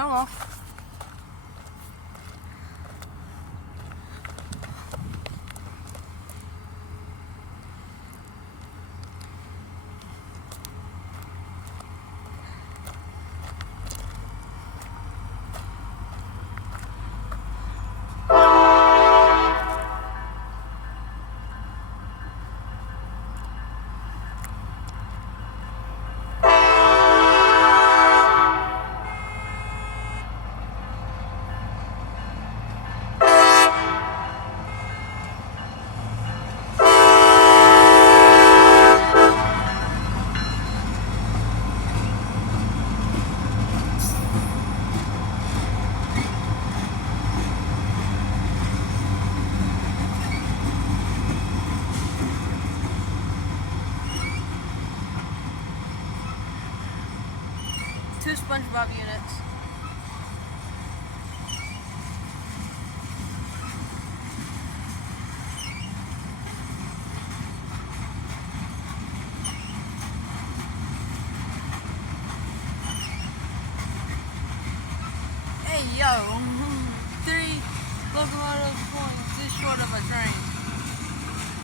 Oh well. Two SpongeBob units. Hey yo, 3 locomotive points this short of a train.